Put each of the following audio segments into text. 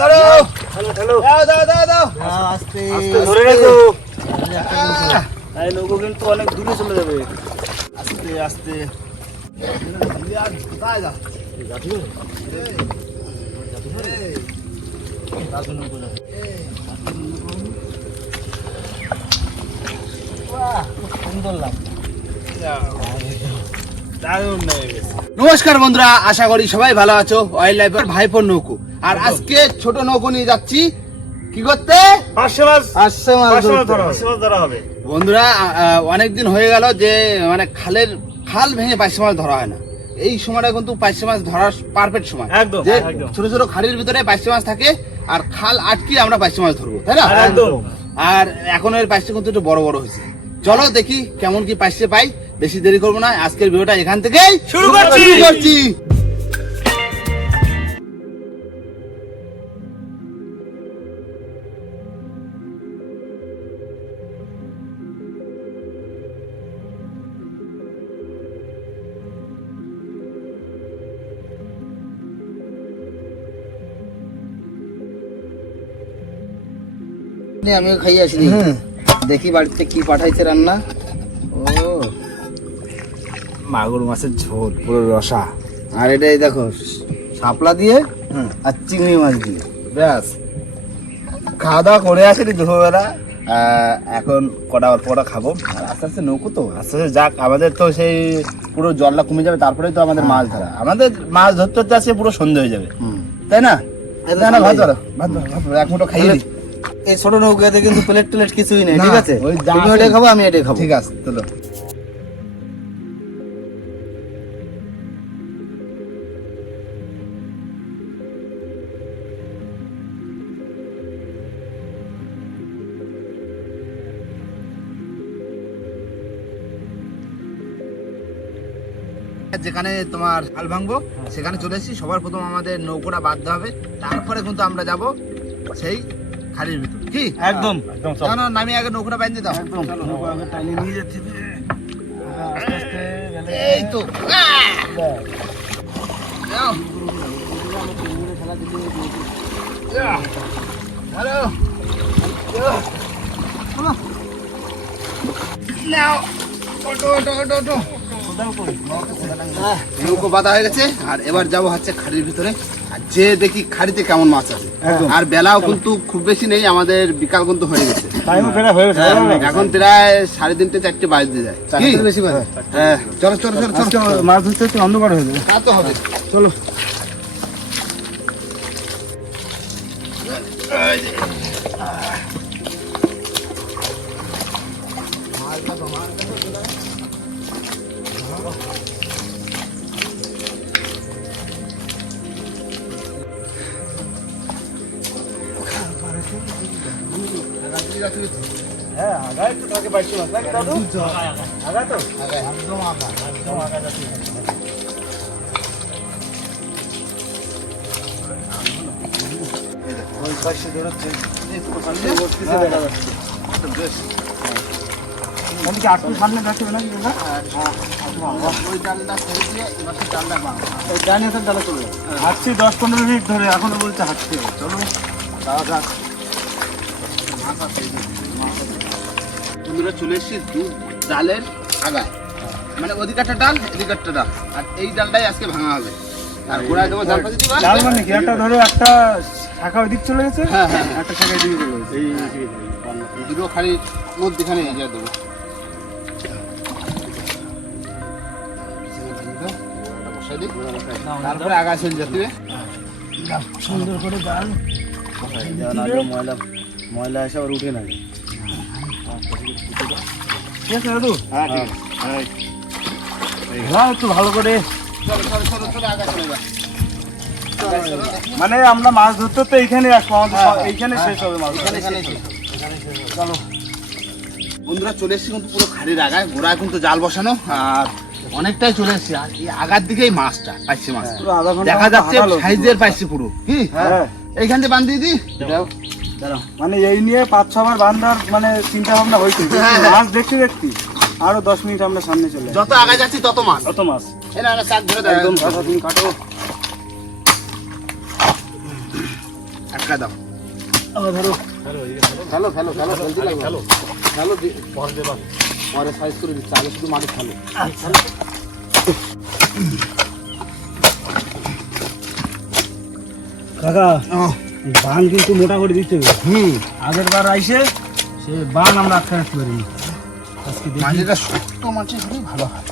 দাও আস্তে ধরে রাখো। এই নৌকো কিন্তু অনেক দূরে চলে যাবে। আস্তে আস্তে নমস্কার বন্ধুরা, আশা করি সবাই ভালো আছো। ওয়াইল্ড লাইফের ভাইপোর নৌকো। আর আজকে ছোট নৌকো নিয়ে যাচ্ছি কি করতে, পার্শে মাছ ধরা হবে। বন্ধুরা অনেকদিন হয়ে গেল যে মানে খাল ভেঙে পার্শে মাছ ধরা হয় না। এই সময়টা কিন্তু পার্শে মাছ ধরার পারফেক্ট সময়। একদম ছোট ছোট খাড়ির ভিতরে পার্শে মাছ থাকে আর খাল আটকে আমরা পার্শে মাছ ধরবো, তাই না? আর এখন এর পার্শে কিন্তু একটু বড় বড় হয়েছে। চলো দেখি কেমন কি পার্শে পাই। বেশি দেরি করবো না, আজকের ভিডিওটা এখান থেকেই শুরু করছি। আমিও খাইয়ে আসি, দেখি বাড়িতে কি পাঠাইছে রান্না। ও মাগুর মাছের ঝোল পুরো রসা, আর এটাই দেখো শাপলা দিয়ে আর চিংড়ি মাছ দিয়ে। ব্যাস খাওয়া দাওয়া করে আসি দুপুরবেলা। এখন কটা খাবো। আর আস্তে আস্তে নৌকো তো আস্তে আস্তে যাক, আমাদের তো সেই পুরো জলটা কমে যাবে, তারপরেই তো আমাদের মাছ ধরা। আমাদের মাছ ধরতে ধরতে আসে পুরো সন্ধ্যে হয়ে যাবে, তাই না? ভাত ধরো, এক মুঠো খাইয়ে দিই। এই ছোট নৌকাতে কিন্তু প্লেট টেলেট কিছুই নেই, ঠিক আছে? তুমি ওটাই খাবো, আমি এটাই খাবো। ঠিক আছে, চলো। যেখানে তোমার হাল ভাঙবো সেখানে চলে এসেছি। সবার প্রথম আমাদের নৌকোটা বাঁধতে হবে, তারপরে কিন্তু আমরা যাব সেই খাড়ির ভিতর। কি একদম জানো, নামি আগে নৌকোটা বাঁধতে দাও। একদম টাইনে নিয়ে যাচ্ছি, আস্তে আস্তে। এই তো নৌকো বাঁধা হয়ে গেছে। আর এবার যাবো হচ্ছে খাড়ির ভিতরে, আর যে দেখি খাড়িতে কেমন মাছ আছে। আর বেলাও কিন্তু খুব বেশি নেই, আমাদের বিকাল কিন্তু হয়ে গেছে। এখন প্রায় 3:30 4টে বাজতে যায়। বেশি বাজে। হ্যাঁ চলো চলো চলো চলো, মাছ ধরতে একটু অন্ধকার হয়ে যাবে। তা তো হবে, চলো। হ্যাঁ আগায় তো থাকে, পাইছো না দাদু? আগায় তো, একদম আগায় যাচ্ছে। ওই পাশে ধরছে, এই তো সামনে বসতেছে, দেখা যাচ্ছে। বেশ কি আটটু সামনে রাখবে নাকি? ওই ডালটা ছেড়ে দিয়ে এবার ডালটা বাঁধা, ওই ডান হাতের ডালে চলে হাঁটছি 10-15 মিনিট ধরে, এখনো বলছে হাঁটছি। চলো যাওয়া যাক। বন্ধুরা চলে এসেছি ডালের আগায়, মানে ওদিকারটা ডাল এদিকারটা ডাল, আর এই ডালটাই আজকে ভাঙা হবে। আর গোড়ায় দেবো জাল পাতি দিবা। ডাল মানে কি, একটা ধরো একটা শাখা ওইদিক চলে গেছে, হ্যাঁ হ্যাঁ, একটা শাখা এদিকে চলে গেছে। এই দুটো খালি মধ্যখানে এই যা দেবো। তারপরে আগায় চলে যেতে হবে সুন্দর করে ডাল। ময়লা এসে আবার উঠে না। ঠিক আছে দাদু? হ্যাঁ ঠিক আছে, একটু ভালো করে। মানে আমরা মাছ ধরতে তো এইখানে আসবো, আমাদের এইখানে শেষ হবে মাছ। চলো বন্ধুরা, চলে এসছি কিন্তু পুরো খাড়ির আগায়। গোড়ায় কিন্তু জাল বসানো, আর অনেকটাই চলে এসছি। আর এই আগার দিকেই মাছটা, পাইছি মাছ দেখা যাচ্ছে সাইজের, পাইছি পুরো। কি এইখান থেকে বান্ধিয়ে দিই, মানে এই নিয়ে 5-6 বার বান্ধার মানে চিন্তা ভাবনা হয়েছে। মাছ দেখতে দেখতে আরো 10 মিনিট আমরা সামনে চলে, যত আগে যাচ্ছি তত মাছ। এই না চাক ধরে দাও, একদম তুমি কাটো। ঢাকা দাও। ধরো খেলো খেলো খেলো জলদি লাগবে খেলো খেলো পরে সাইজ করে দিচ্ছি, আগে শুধু মাটি খেলো। কাকা বান কিন্তু মোটা করে দিতে হবে। আগের বার আইসে সে বান আমরা আটকে রাখতে পারিনি। আজকে দেখি মাটিটা শক্ত মাটি হলেই ভালো হয়।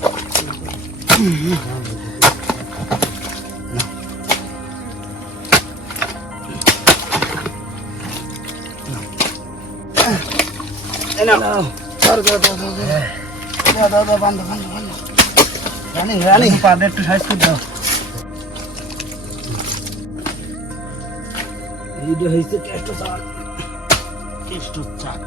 রানি পাড়ে একটু সাইজ করে দাও। এইটা হয়েছে কেষ্ট চাল। কেষ্ট চাল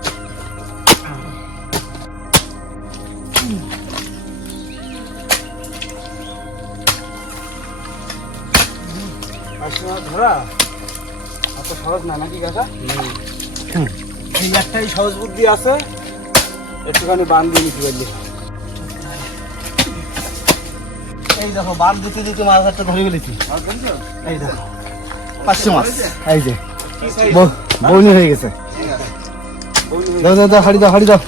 ধরা এত সহজ না নাকি কাকা? এই একটাই সহজ বুদ্ধি আছে, একটুখানি বান দিয়ে নিতে পারলি। এই দেখো বান দিতে দিতে মাছ একটা ধরে ফেলেছি। এই দেখো 500 মাছ। এই যে বৌনি হয়ে গেছে। দাও দাও দাও, হাড়ি দাও হাড়ি দাও,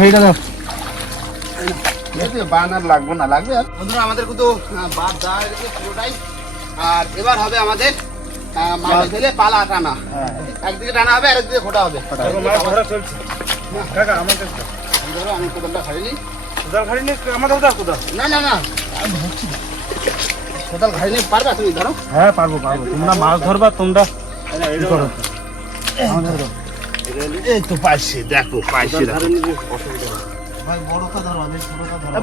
হাড়িটা দাও। বান আর লাগবে না, লাগবে আর। বন্ধুরা আমাদের কিন্তু বাদ দেওয়া হয়ে গেছে পুরোটাই। আর এবার হবে আমাদের মাছ ফেলে পালা টানা। একদিকে টানা হবে, আরেকদিকে খোটা হবে। মাছ ধরা চলছে। কাকা আমাকে ধরো, আমি কোদালটা খাইনি। কোদাল খাড়ি নিয়ে আমাদের দাও কোদাল। না না না, আমি ধরছি না। কোদাল খাইনি পারবা তুমি? ধরো। হ্যাঁ পারবো পারবো, তোমরা মাছ ধরবা, তোমরা কি করো? এই তো পাইছি, দেখো পাইছি।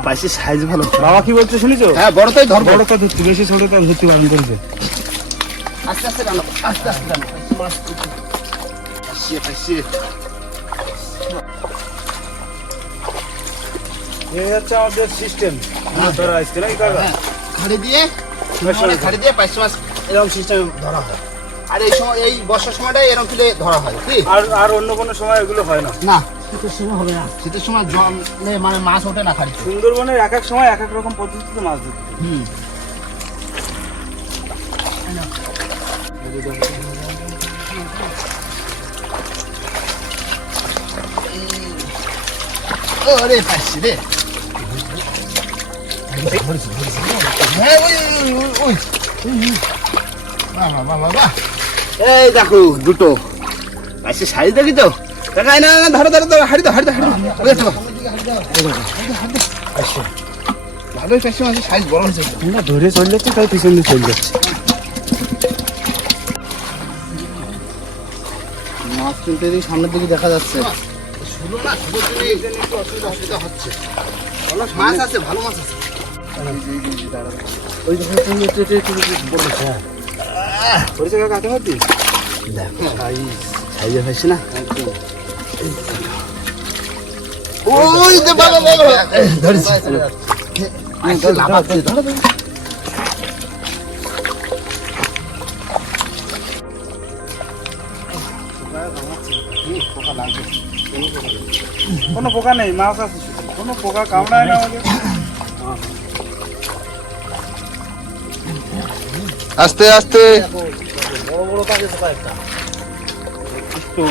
পাইছি, সাইজ ভালো। বাবা কি বলছে শুনেছো? হ্যাঁ, বড়টাই ধরবো। বড়টা ধরতে, বেশি ছোটটা ধরতে বারণ করবে। আস্তে আস্তে টানো, আস্তে আস্তে টানো। পাইছি পাইছি। এই হচ্ছে আমাদের সিস্টেম ধরা আসছে নাকি কাকা? খাড়ি দিয়ে খাড়ি দিয়ে 500 মাছ এরকম সিস্টেম ধরা হয়। আর এই সময়, এই বর্ষার সময়টাই এরকম তুলে ধরা হয় কি? আর অন্য কোনো সময় এগুলো হয় না। না, শীতের সময় হবে না। শীতের সময় জলে মানে মাছ ওঠে না খাড়ি। সুন্দরবনের এক এক সময় এক এক রকম পদ্ধতিতে মাছ ধরতে। ওরে পাইছি রে। হ্যাঁ, ওই বাবা বাবা বাবা, এই দেখো দুটো পাইছি। সাইজ দেখি তো কাকা? না না, ধরো ধরো ধরো, হাড়ি দাও হাড়ি দাও হাড়ি দাও। ভালোই পাইছি, মাছের সাইজ বড় হয়েছে। তোমরা ধরে চললে তো তাই পিছন দিয়ে চলে যাচ্ছে। মাছ তুলতে দিকে সামনের দিকে দেখা যাচ্ছে। শুনো না, শুধু একটু অসুবিধা হচ্ছে। ভালো মাছ আছে, ভালো মাছ আছে। ওই দেখো তুমি একটু বলেছ। পরিচয় কাকা কাকে হচ্ছি? দেখো সাইজে হয়েছে না? ওই যে বাবা বাবা ধরেছি। লাফাচ্ছে, ধরো ধরো। কোনো পোকা নেই, মাছ আছে, কোনো পোকা কামড়ায় না আমাকে। আস্তে আস্তে। বড় বড় কাজে তো একটা তো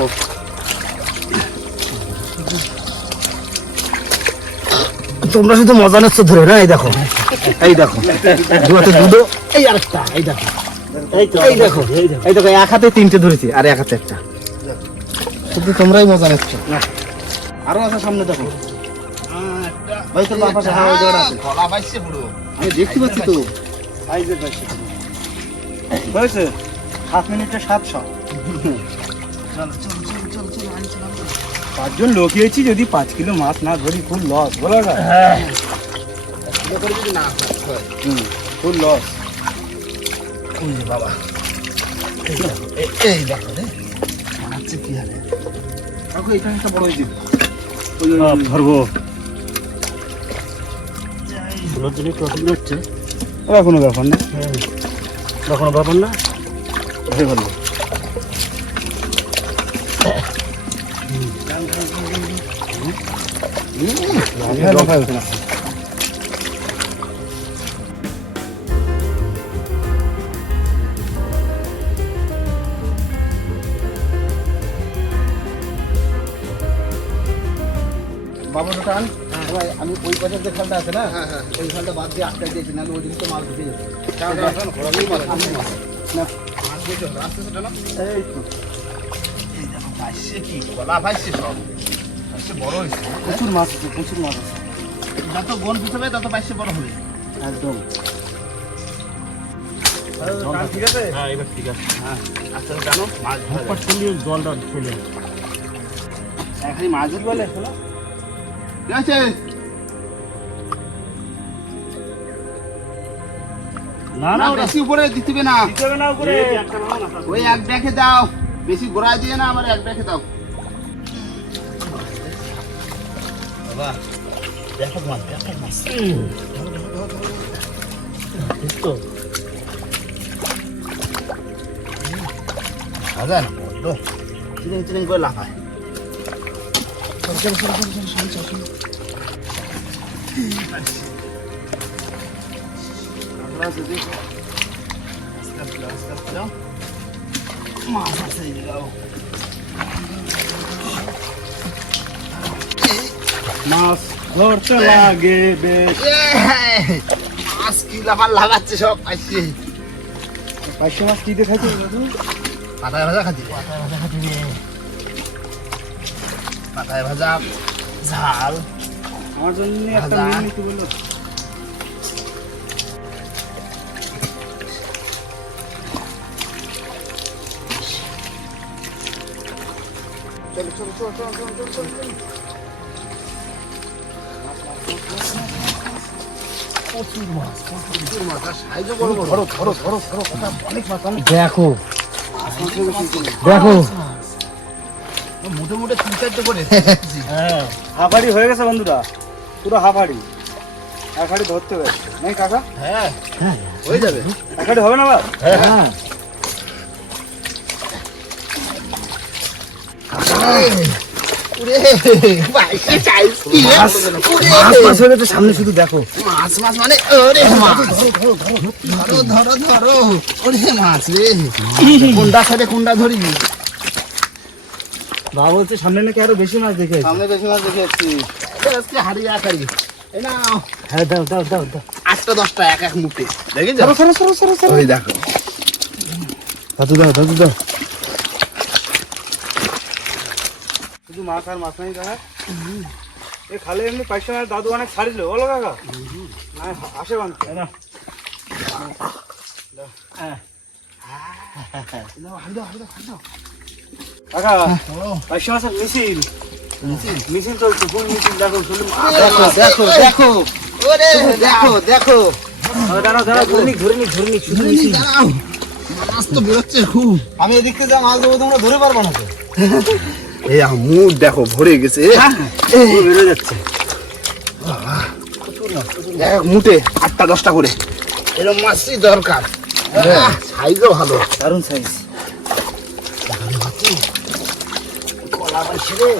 তোমরা শুধু মজা নিচ্ছ ধরে না? এই দেখো, এই দেখো দুটো দুটো, এই আরেকটা, এই দেখো, এই দেখো, এই দেখো, এক হাতে 3টে ধরেছি আর এক হাতে একটা। শুধু তোমরাই মজা নিচ্ছ। আরো আছে সামনে, দেখো ভাই, তোর বাম পাশে হাওয়া জায়গা আছে। গলা বাইছে পুরো, আমি দেখতে পাচ্ছি তো। সাইজের পাশে হয়েছে 7 মিনিটে 700। পাঁচজন লোক হয়েছি, যদি 5 কিলো মাছ না ধরি খুব লস, বলো না? যদি না হয় ফুল লস। ওই যে বাবা, এই দেখো রে মানাচ্ছে কি হারে। কাকু এটা একটা বড় হয়েছে। ধরবো ওরা কোনো ব্যাপার না, কোনো ব্যাপার না, ধরে ফেলবো। বাবুটা টান। ভাই, আমি ওই পাশের যে খালটা আছে না, ওই খালটা বাদ দিয়ে আটটা দিয়েছি, নাহলে ওই দিকে তো মাছ ঢুকে যেত। না, এই তো। কি কলা পাইছে সব বড় হয়েছে, প্রচুর মাছ আছে, প্রচুর মাছ আছে। যত গন পিছাবে তত পাইছে বড় হবে। একদম। ঠিক আছে, হ্যাঁ এবার ঠিক আছে। হ্যাঁ আচ্ছা জানো মাছ জলটা চলে এখানে মাছ বলে শোনো ঠিক আছে। না না বেশি উপরে দিতে হবে না, ওই এক ব্যাগে দাও, বেশি গোড়ায় দিয়ে না, আমার এক ব্যাগে দাও। বাবা দেখো মাছ, দেখো মাছ তো হাজার বড্ড চিনিং চিনিং করে লাফায়। মাছ আছে মাছ ধরতে লাগে বেশ। মাছ কি লাফান লাগাচ্ছে সব পাইছে। পাইছে মাছ কি দিয়ে খাইছে দাদু? পাতায় ভাজা খাচ্ছি, পাতায় ভাজা ঝাল। আমার জন্য একটা ভাজা। মিল নিতে বললো। চলো চলো চলো চলো চলো চলো চলো। প্রচুর মাছ, প্রচুর মাছ, আর সাইজও বড় বড়। ধরো ধরো ধরো ধরো, অনেক মাছ, অনেক দেখো মাছ। দেখো। মোটে মোটে 3-4টে করে। হ্যাঁ, হাফাড়ি হয়ে গেছে বন্ধুরা, পুরো হাফাড়ি। এক হাড়ি ধরতে হবে, নেই কাকা? হ্যাঁ হয়ে যাবে। এক হাড়ি হবে না বাবা? হ্যাঁ। উরে বাইকে চাইছ কি রে? উরে মাছ মাছ হয়ে গেছে সামনে, শুধু দেখো। মাছ মাছ মানে ওরে মাছ। ধরো ধরো ধরো, ওরে মাছ রে। কোনটা সাইডে কোনটা ধরি? বাবা বলছে সামনে নাকি আরো বেশি মাছ দেখে। সামনে বেশি মাছ দেখে এসছি। আজকে হারিয়ে আকারি। এই নাও হ্যাঁ, দাও দাও দাও দাও। 8টা-10টা এক এক মুঠে। দেখি সরো সরো সরো সরো সরো। ওই দেখো। দাদু দাও দাদু দাও। শুধু মাছ আর মাছ নাই কাকা। এই খালে এমনি পয়সা দাদু অনেক ছাড়িল, বলো কাকা? না আসে বানতে না। কাকা পয়সা মাছের মিছিল, মিছিল চলছে, কোন মিছিল দেখো? শুধু দেখো দেখো দেখো। ওরে দেখো দেখো। দাঁড়াও দাঁড়াও, ধরে নিক ধরে নিক ধরে নিক, শুধু মিছিল। দাঁড়াও। মাছ তো বেরোচ্ছে খুব। আমি এদিক থেকে যা মাছ দেবো তোমরা ধরে পারবো না তো। এই মুখ দেখো ভরে গেছে। বেরো যাচ্ছে। এক এক মুঠে 8টা-10টা করে। এরকম মাছই দরকার। সাইজও ভালো। দারুণ সাইজ। কলা পাইছি রে।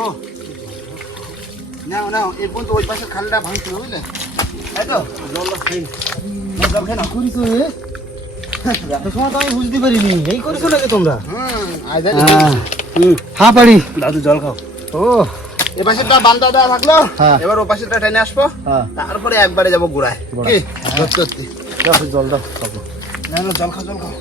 ও নাও নাও, এরপর তো ওই পাশে খালটা ভাঙছিল বুঝলে? তাই তো জল খাই জল খাই না। করিছো রে? এত সময় তো আমি বুঝতে পারিনি। এই করিছো নাকি তোমরা? আয় দেখ। হ্যাঁ পারি। দাদু জল খাও। ও এ পাশেরটা বান্দা দেওয়া থাকলো, হ্যাঁ। এবার ও পাশেরটা টেনে আসবো, হ্যাঁ, তারপরে একবারে যাবো গোড়ায়। গোড়ায়। কি ধরতে ধরতে। দাও জল দাও খাবো। না না জল খাও জল খাও।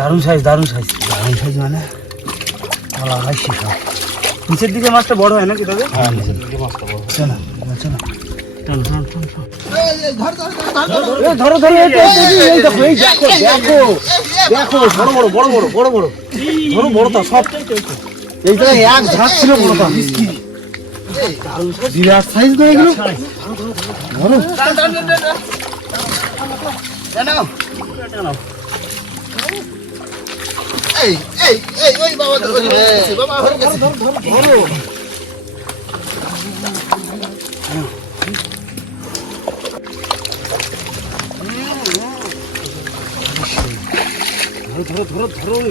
দারুণ সাইজ, দারুণ সাইজ। দারুণ সাইজ মানে ভালো হাসি খাও। নিচের দিকে মাছটা বড় হয় নাকি দাদা? হ্যাঁ নিচের দিকে মাছটা বড়। চলো চলো। টান টান টান টান। এই ধর ধর ধর ধর। এ ধরো ধরো, এই দেখো এই দেখো দেখো দেখো, বড় বড় বড় বড় বড় বড় ধরো, বড় তো সব। এই জায়গায় এক ঝাঁক ছিল বড়টা, বিরাট সাইজ না এগুলো। ধরো জানো এই এই এই ওই বাবা ধর বাবা হয়ে গেছে। ধরো।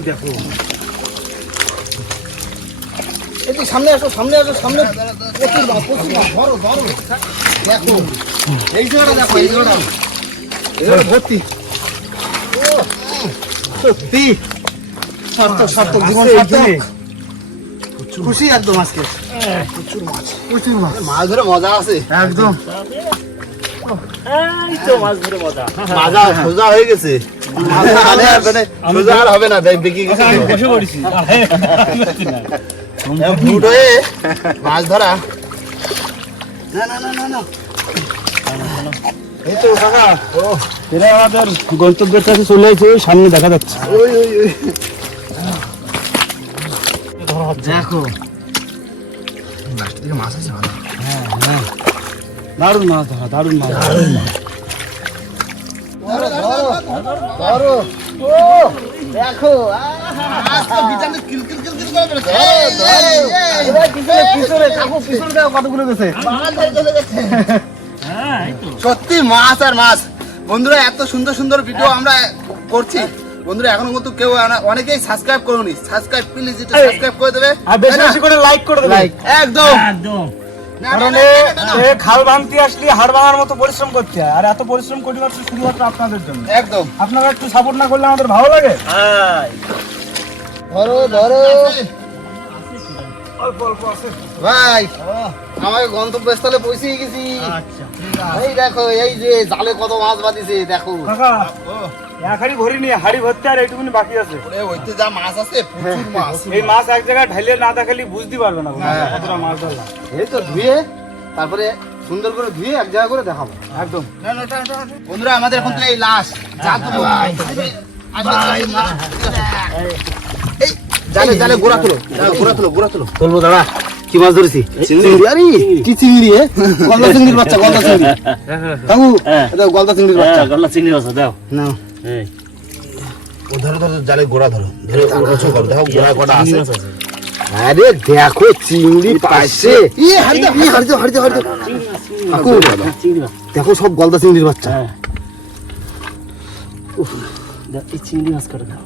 দেখো এদিকে সামনে আসো সামনে প্রচুর মাছ ধরো দেখো এই জায়গাটা দেখো এই জায়গাটা ভর্তি সত্যি সার্থক জীবন সার্থক খুশি একদম আজকে প্রচুর মাছ মাছ ধরে মজা আছে একদম মাজা সোজা হয়ে গেছে সোজা আর হবে না বেঁকে গেছে বসে পড়েছি ফুট হয়ে মাছ ধরা না এই তো কাকা এরা আমাদের গন্তব্যের কাছে চলে এসেছে সামনে দেখা যাচ্ছে ওই দেখো লাস্ট দিকে মাছ আছে ভালো দারুণ মাছ ধরা দারুণ মাছ ধরো ও দেখো মাছ তো বিটানে কিলকিল করে বেরোচ্ছে পিছনে দেখো কতগুলো গেছে সত্যি মাছ আর মাছ বন্ধুরা এত সুন্দর সুন্দর ভিডিও আমরা করছি বন্ধুরা এখনো কিন্তু কেউ অনেকেই সাবস্ক্রাইব করোনি সাবস্ক্রাইব প্লিজ এটা সাবস্ক্রাইব করে দেবে আর বেশি বেশি করে লাইক করে দেবে একদম কারণ এ খাল ভাঙতে আসলে হাড় ভাঙার মতো পরিশ্রম করতে হয় আর এত পরিশ্রম করি মাত্র শুধুমাত্র আপনাদের জন্য একদম আপনারা একটু সাপোর্ট না করলে আমাদের ভালো লাগে ধরো অল্প অল্প আছে ভাই আমাকে গন্তব্যস্থলে পৌঁছে গেছি এই দেখো এই যে জালে কত মাছ বাঁধিছে দেখো কাকা এক হাড়ি ভরি নিয়ে হাড়ি ভরতে আর এইটুকুনি বাকি আছে ওরে ওইতে যা মাছ আছে প্রচুর মাছ এই মাছ এক জায়গায় ঢাইলে না দেখালে বুঝতে পারবে না কতটা মাছ ধরলাম এই তো ধুয়ে তারপরে সুন্দর করে ধুয়ে এক জায়গা করে দেখাবো একদম বন্ধুরা আমাদের এখন তো এই লাশ যা তো এই জালে গোড়া তুলো বলবো দাদা কি মাছ ধরেছি চিংড়ি আরে কি চিংড়ি গলদা চিংড়ির বাচ্চা গলদা চিংড়ি কাকু এটা গলদা চিংড়ির বাচ্চা গলা চিংড়ি আছে দাও নাও এই ও ধরো জালে গোড়া ধরো উঠছো করো দেখো গোড়া কটা আছে আরে দেখো চিংড়ি পাইছে হাড়ি দাও কাকু দেখো সব গলদা চিংড়ির বাচ্চা এই চিংড়ি মাছ করে দাও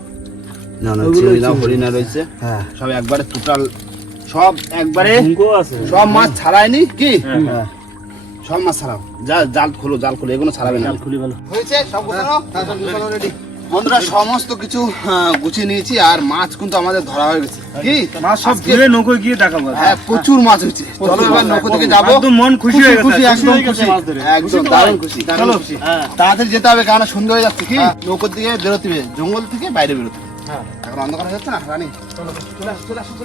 না চিংড়ি না হরিণা রয়েছে হ্যাঁ সব একবারে টোটাল সব একবারে সব মাছ ছাড়ায়নি কি সব মাছ ছাড়াও জাল খোলো এগুলো ছাড়াবে না হয়েছে সব গোছানো রেডি বন্ধুরা সমস্ত কিছু গুছিয়ে নিয়েছি আর মাছ কিন্তু আমাদের ধরা হয়ে গেছে কি মাছ সব ধরে নৌকোয় গিয়ে দেখাবো হ্যাঁ প্রচুর মাছ হয়েছে চলো এবার নৌকো থেকে যাবো একদম মন খুশি হয়ে গেছে একদম খুশি একদম দারুণ খুশি তাড়াতাড়ি যেতে হবে কারণ সন্ধ্যা হয়ে যাচ্ছে কি নৌকোর দিকে বেরোতে হবে জঙ্গল থেকে বাইরে বেরোতে হবে এখন অন্ধকার হয়ে যাচ্ছে না রানী চলো চলে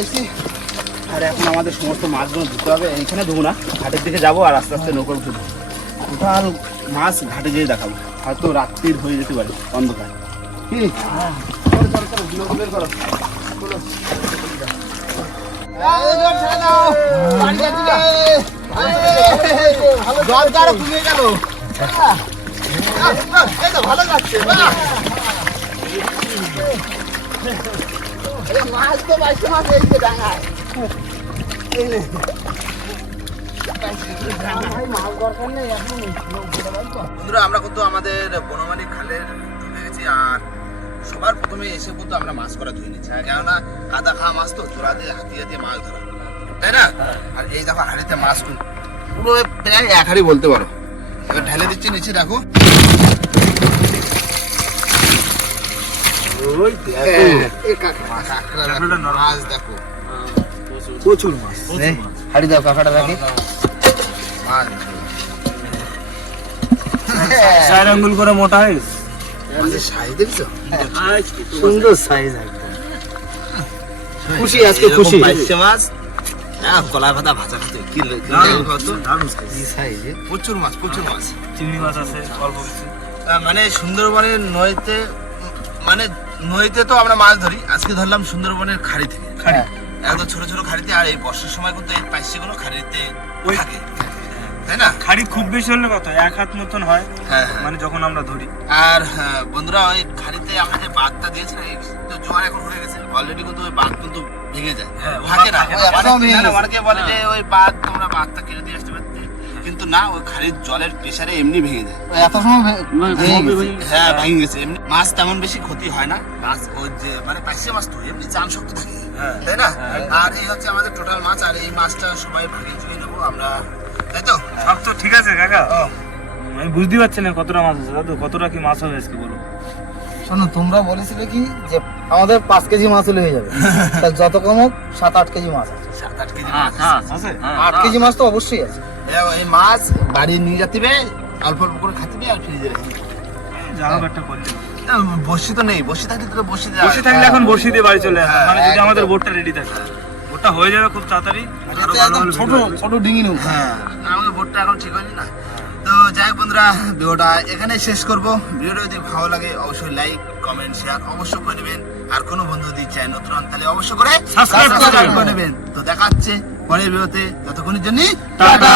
এসেছি আর এখন আমাদের সমস্ত মাছগুলো ধুতে হবে এইখানে ধুবো না ঘাটের দিকে যাবো আর আস্তে আস্তে নৌকা উঠে দেবো টোটাল মাছ ঘাটে যেয়ে দেখাবো হয়তো রাত্রির হয়ে যেতে পারে অন্ধকার কি ভালো যাচ্ছে মাছ তো বাইশে মাছ এসে ডাঙায় বন্ধুরা আমরা কিন্তু আমাদের বনমালী খালের ঢুকে গেছি আর সবার প্রথমে এসে কিন্তু আমরা মাছ করা ধুয়ে নিচ্ছি কেননা কাদা খাওয়া মাছ তো জোড়া দিয়ে হাতিয়া দিয়ে মাছ ধরা তাই না আর এই দেখো হাড়িতে মাছ পুরো প্রায় এক হাড়ি বলতে পারো এবার ঢেলে দিচ্ছি নিচে দেখো মাছ দেখো প্রচুর মাছ হাড়ি দাও কাকাটা রাখি মাছ 4 আঙ্গুল করে মোটা হয়ে গেছে মাছের সাইজ দেখছো সুন্দর সাইজ একদম খুশি আজকে খুশি মাছ কলা পাতা ভাজা খেতে কি প্রচুর মাছ চিংড়ি মাছ আছে অল্প কিছু মানে সুন্দরবনের নদীতে তো আমরা মাছ ধরি আজকে ধরলাম সুন্দরবনের খাড়ি থেকে একদম ছোট ছোট খাড়িতে আর এই বর্ষার সময় কিন্তু এই পাইসিগুলো খাড়িতে থাকে তাই না? খাড়ি খুব বেশি হলে কত 1 হাত মতন হয়, হ্যাঁ মানে যখন আমরা ধরি। আর বন্ধুরা ওই খাড়িতে আমরা যে বাঁধটা দিয়েছি না, এই তো জোয়ার এখন হয়ে গেছে অলরেডি, কিন্তু ওই বাঁধ কিন্তু ভেঙে যায়, থাকে না। অনেকে বলে যে ওই বাঁধ তোমরা বাঁধটা কেটে দিয়ে আসতে পারতে, কিন্তু না, ওই খাড়ির জলের প্রেসারে এমনি ভেঙে যায়। এত সময় হ্যাঁ ভেঙে গেছে। এমনি মাছ তেমন বেশি ক্ষতি হয় না, মাছ ওই যে মানে পাইসে মাছ তো এমনি চান শক্ত থাকে, তাই না? আর এই হচ্ছে আমাদের টোটাল মাছ, আর এই মাছটা সবাই ভাগে চুয়ে নেবো আমরা, তাই তো? সব তো ঠিক আছে কাকা, আমি বুঝতে পারছি না কতটা মাছ আছে দাদু, কতটা কি মাছ হবে আজকে বলো। শোনো, তোমরা বলেছিলে কি যে আমাদের 5 কেজি মাছ হলে হয়ে যাবে, তা যত কম হোক 7-8 কেজি মাছ আছে। 7-8 কেজি মাছ আছে। 8 কেজি মাছ তো অবশ্যই আছে। এই মাছ বাড়ি নিয়ে যাতিবে, অল্প অল্প করে খাতিবে আর ফ্রিজে রেখে দিবে। যা হোক একটা করলে, বসি তো নেই, বসি থাকলে তো বসি বসে থাকলে এখন বসি দিয়ে বাড়ি চলে আসবে, হ্যাঁ, মানে যদি একদম। আমাদের বোটটা রেডি থাকে, বোটটা হয়ে যাবে খুব তাড়াতাড়ি। আরো ভালো হলে ছোট video হবে। ছোট ডিঙি নেব। হ্যাঁ, আমাদের বোটটা এখন ঠিক হয়নি না। তো যাই হোক বন্ধুরা, ভিডিওটা এখানে শেষ করব। ভিডিওটা যদি ভালো লাগে অবশ্যই লাইক কমেন্ট শেয়ার অবশ্যই করে নেবেন, আর কোনো বন্ধু যদি চায় নতুন হন তাহলে অবশ্যই করে Subscribe করে সাবস্ক্রাইব নেবেন। করে নেবেন। তো দেখা হচ্ছে পরের ভিডিওতে, ততক্ষণের জন্য টাটা।